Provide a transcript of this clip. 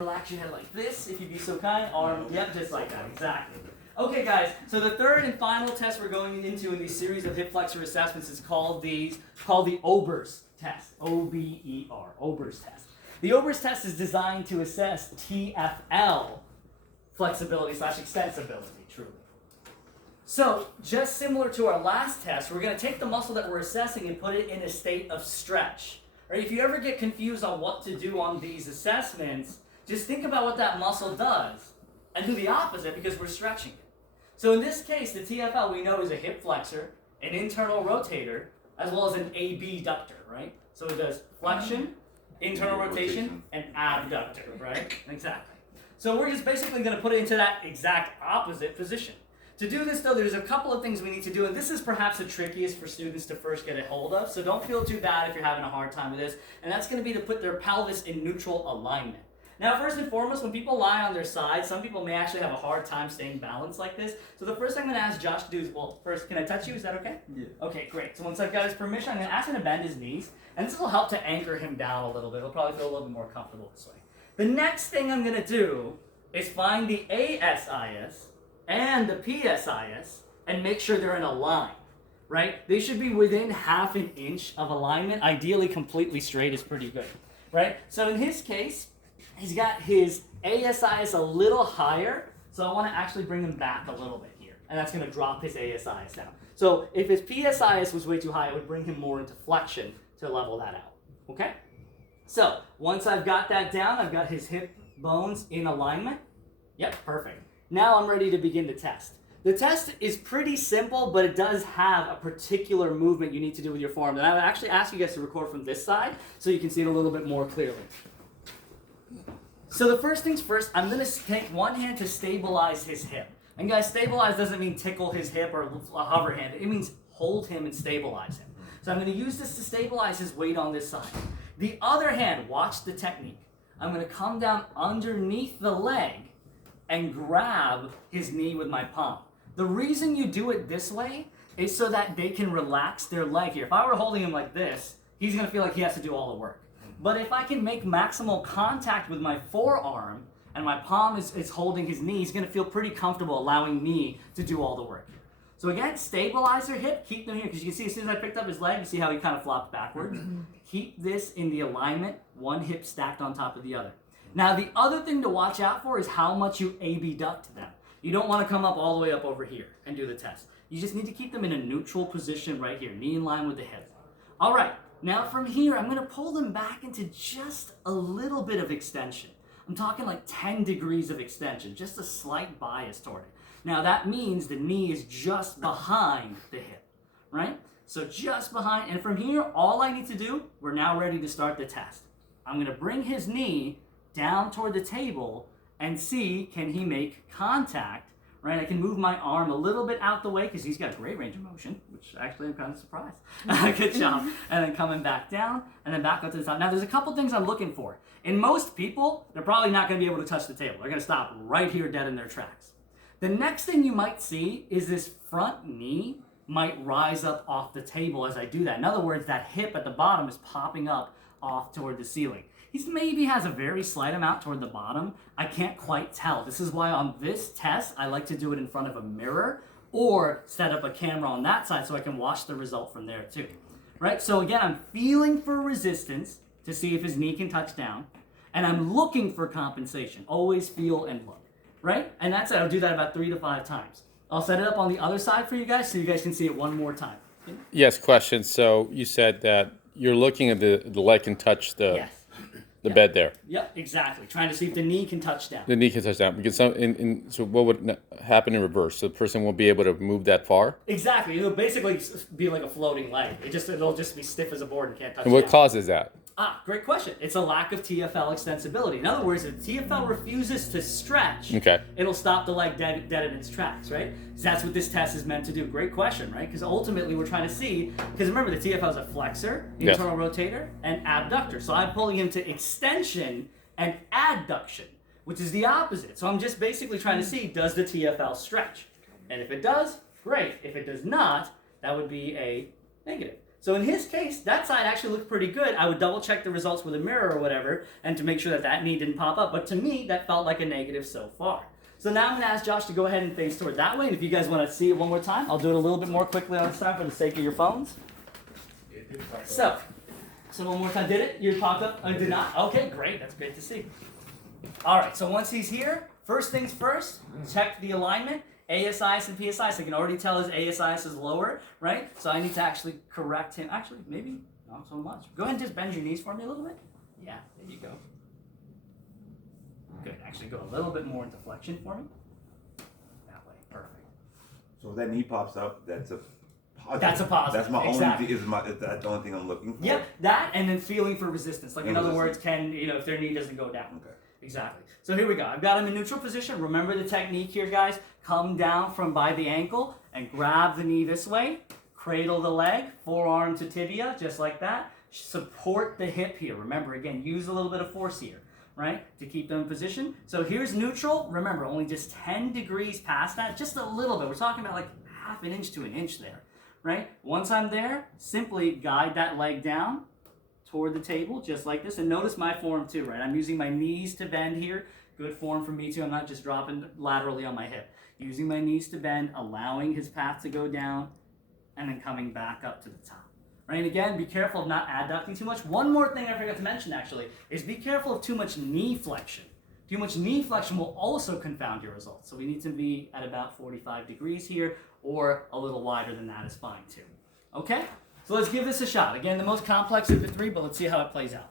Relax your head like this, if you'd be so kind. Arm, yep, just like that, exactly. Okay, guys, so the third and final test we're going into in these series of hip flexor assessments is called the Ober's test. O-B-E-R, Ober's test. The Ober's test is designed to assess TFL flexibility / extensibility, truly. So, just similar to our last test, we're going to take the muscle that we're assessing and put it in a state of stretch. Right? If you ever get confused on what to do on these assessments, just think about what that muscle does and do the opposite because we're stretching it. So in this case, the TFL we know is a hip flexor, an internal rotator, as well as an abductor, right? So it does flexion, internal rotation, and abductor, right? Exactly. So we're just basically going to put it into that exact opposite position. To do this, though, there's a couple of things we need to do, and this is perhaps the trickiest for students to first get a hold of, so don't feel too bad if you're having a hard time with this, and that's going to be to put their pelvis in neutral alignment. Now, first and foremost, when people lie on their side, some people may actually have a hard time staying balanced like this. So the first thing I'm going to ask Josh to do is, well, first, can I touch you? Is that okay? Yeah. Okay, great. So once I've got his permission, I'm going to ask him to bend his knees, and this will help to anchor him down a little bit. He'll probably feel a little bit more comfortable this way. The next thing I'm going to do is find the ASIS and the PSIS and make sure they're in a line, right? They should be within half an inch of alignment. Ideally, completely straight is pretty good, right? So in his case, he's got his ASIS a little higher, so I want to actually bring him back a little bit here, and that's going to drop his ASIS down. So if his PSIS was way too high, it would bring him more into flexion to level that out, okay? So once I've got that down, I've got his hip bones in alignment. Yep, perfect. Now I'm ready to begin the test. The test is pretty simple, but it does have a particular movement you need to do with your forearm. And I would actually ask you guys to record from this side so you can see it a little bit more clearly. So the first things first, I'm going to take one hand to stabilize his hip. And guys, stabilize doesn't mean tickle his hip or a hover hand. It means hold him and stabilize him. So I'm going to use this to stabilize his weight on this side. The other hand, watch the technique. I'm going to come down underneath the leg and grab his knee with my palm. The reason you do it this way is so that they can relax their leg here. If I were holding him like this, he's going to feel like he has to do all the work. But if I can make maximal contact with my forearm and my palm is holding his knee, he's going to feel pretty comfortable allowing me to do all the work. So again, stabilize your hip, keep them here, because you can see as soon as I picked up his leg, you see how he kind of flopped backwards? Keep this in the alignment, one hip stacked on top of the other. Now the other thing to watch out for is how much you abduct them. You don't want to come up all the way up over here and do the test. You just need to keep them in a neutral position right here, knee in line with the hip. All right, now from here, I'm going to pull them back into just a little bit of extension. I'm talking like 10 degrees of extension, just a slight bias toward it. Now that means the knee is just behind the hip, right? So just behind, and from here, all I need to do, we're now ready to start the test. I'm going to bring his knee down toward the table and see, can he make contact, right? I can move my arm a little bit out the way because he's got great range of motion, which actually I'm kind of surprised. Good job. And then coming back down and then back up to the top. Now there's a couple things I'm looking for. In most people, they're probably not going to be able to touch the table. They're going to stop right here dead in their tracks. The next thing you might see is this front knee might rise up off the table as I do that. In other words, that hip at the bottom is popping up off toward the ceiling. He maybe has a very slight amount toward the bottom. I can't quite tell. This is why on this test, I like to do it in front of a mirror or set up a camera on that side so I can watch the result from there too. Right? So again, I'm feeling for resistance to see if his knee can touch down, and I'm looking for compensation. Always feel and look. Right? And that's it. I'll do that about 3 to 5 times. I'll set it up on the other side for you guys so you guys can see it one more time. Yes, question. So you said that you're looking at the leg can touch the Yes. bed there. Yep, exactly. Trying to see if the knee can touch down. The knee can touch down. Because so what would happen in reverse? So the person won't be able to move that far? Exactly. It'll basically be like a floating leg. It'll just be stiff as a board and can't touch And what down. causes that? Great question. It's a lack of TFL extensibility. In other words, if TFL refuses to stretch, Okay. it'll stop the leg dead in its tracks, right? So that's what this test is meant to do. Great question, right? Because ultimately we're trying to see, because remember the TFL is a flexor, internal rotator, and abductor. So I'm pulling him to extension and adduction, which is the opposite. So I'm just basically trying to see, does the TFL stretch? And if it does, great. If it does not, that would be a negative. So in his case, that side actually looked pretty good. I would double check the results with a mirror or whatever, and to make sure that that knee didn't pop up. But to me, that felt like a negative so far. So now I'm going to ask Josh to go ahead and face toward that way. And if you guys want to see it one more time, I'll do it a little bit more quickly on this time for the sake of your phones. So one more time. Did it? You popped up? I did not? Okay, great. That's great to see. All right, so once he's here, first things first, check the alignment. ASIS and PSIS, I can already tell his ASIS is lower, right? So I need to actually correct him. Actually, maybe not so much. Go ahead and just bend your knees for me a little bit. Yeah, there you go. Good. Actually, go a little bit more into flexion for me. That way, perfect. So if that knee pops up, that's a positive. That's a positive. That's my exactly. only. Is that the only thing I'm looking for? Yep, that and then feeling for resistance. Like in other words, Resistance. if their knee doesn't go down. Okay. Exactly. So here we go. I've got him in neutral position. Remember the technique here, guys. Come down from by the ankle and grab the knee this way. Cradle the leg, forearm to tibia, just like that. Support the hip here. Remember, again, use a little bit of force here, right, to keep them in position. So here's neutral. Remember, only just 10 degrees past that, just a little bit. We're talking about like half an inch to an inch there, right? Once I'm there, simply guide that leg down toward the table, just like this. And notice my form too, right? I'm using my knees to bend here. Good form for me too. I'm not just dropping laterally on my hip. Using my knees to bend, allowing his path to go down, and then coming back up to the top. Right? And again, be careful of not adducting too much. One more thing I forgot to mention actually is be careful of too much knee flexion. Too much knee flexion will also confound your results. So we need to be at about 45 degrees here, or a little wider than that is fine too. Okay? So let's give this a shot. Again, the most complex of the three, but let's see how it plays out.